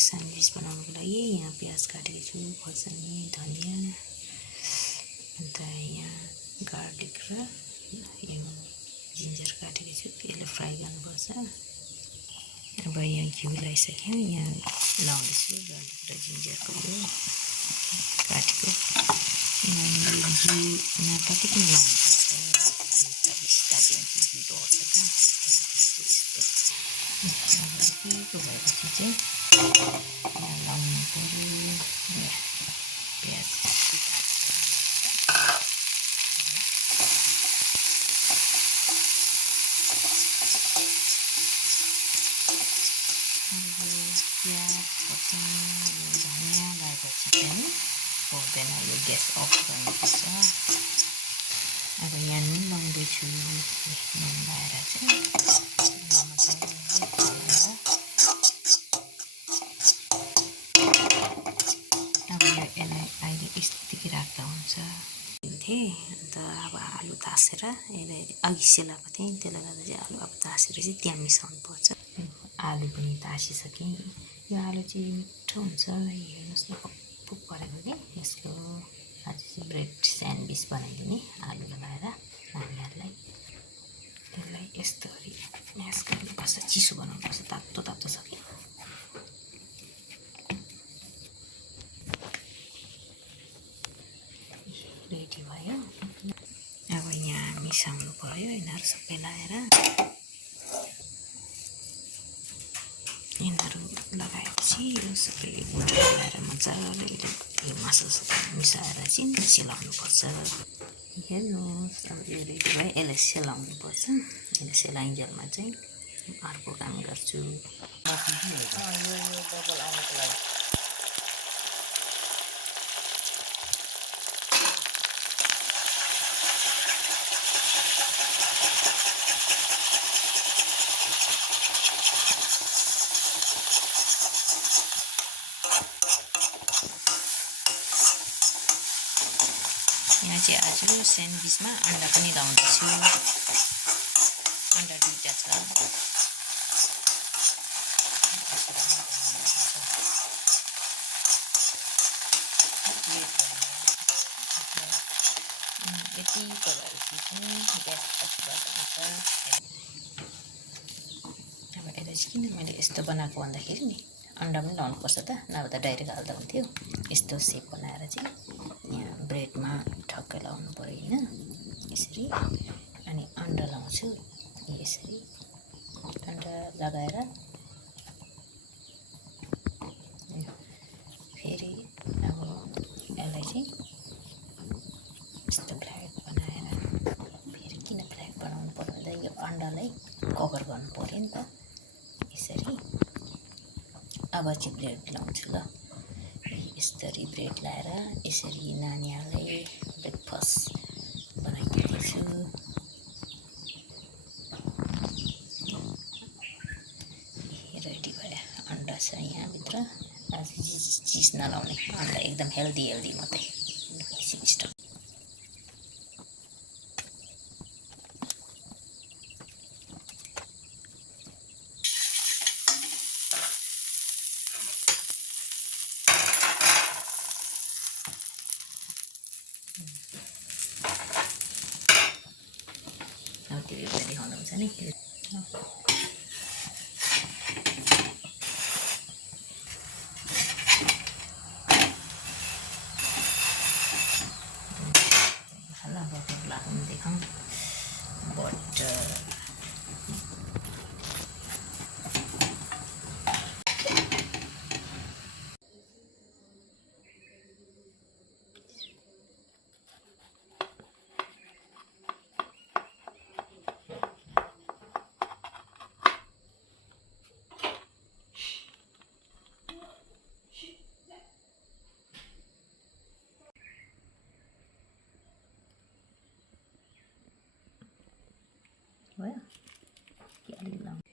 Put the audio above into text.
Sandwich बनाउनुको लागि यहाँ प्याज काटेको छु, खोर्सानी, धनिया, अन्त यहाँ गार्लिक र यो जिन्जर काटेको छु। यसले फ्राई गर्नुपर्छ। अब यहाँ घिउ लगाइसक्यो, यहाँ लाउँदैछु गार्लिक र जिन्जरको यो काटेको। यहाँ घिउ नकाटिकन लाउनुपर्छ। स्टार्टिङ घिउ ढल्छ त यस्तो भएपछि चाहिँ लाउनु पऱ्यो प्याज। प्याज खोर्सानी धनिया लगाएपछि चाहिँ पर्दैन, यो ग्यास अफ गर्नुपर्छ। अब यहाँ नुन लाउँदैछु। नुन लगाएर चाहिँ अब यो यसलाई अहिले यतिकै राख्दा हुन्छ। अन्त अब आलु तासेर यसलाई अघि सेलाएको थिएँ, त्यसले गर्दा चाहिँ आलु अब तासेर चाहिँ त्यहाँ मिसाउनु पर्छ। आलु पनि तासिसकेँ। यो आलु चाहिँ मिठो हुन्छ, हेर्नुहोस् न पक्क परेको कि। यसको आज चाहिँ ब्रेड स्यान्डविच बनाइदिने आलु लगाएर नानीहरूलाई। यसलाई यस्तो गरी म्यास गर्नुपर्छ, चिसो बनाउनुपर्छ, तातो तातो छ कि। रेडी भयो। अब यहाँ मिसाउनु पर्यो यिनीहरू सबै लगाएर। यिनीहरू लगाएपछि यो सबै लगाएर मजाले यो मासु मिसाएर चाहिँ सेलाउनुपर्छ। हेर्नुहोस् अब यो रेडी भयो। यसलाई सेलाउनुपर्छ। यसलाई सेलाइन्जेलमा चाहिँ अर्को काम गर्छु। यहाँ चाहिँ आज स्यान्डविचमा अन्डा पनि लाउँदैछु। अन्डा 2टा छ। यति भएपछि चाहिँ ग्यास अफ गर्नुपर्छ। अब यसलाई चाहिँ किन मैले यस्तो बनाएको भन्दाखेरि नि, अन्डा पनि लाउनुपर्छ त, नभए त डाइरेक्ट हाल्दा हुन्थ्यो। यस्तो सेप बनाएर चाहिँ यहाँ ब्रेडमा ठक्कै लाउनु पऱ्यो होइन, यसरी। अनि अन्डा लाउँछु यसरी। अन्डा लगाएर फेरि अब यसलाई चाहिँ यस्तो फ्ल्याट बनाएर, फेरि किन फ्ल्याट बनाउनु पर्यो भन्दा यो अन्डालाई कभर गर्नु पऱ्यो नि त, यसरी। अब चाहिँ ब्रेड लाउँछु ल। यसरी ब्रेड लाएर यसरी नानीहरूलाई ब्रेकफास्ट बनाइदिँदैछु। रेडी भयो। अन्डा छ यहाँभित्र। आज चिज नलाउने, अन्डा एकदम हेल्दी मात्रै। त्यो एउटा देखाउनुहुन्छ नि। बटर लगाउनु देखाउँ। बटर भयो कि अलि लाउँ।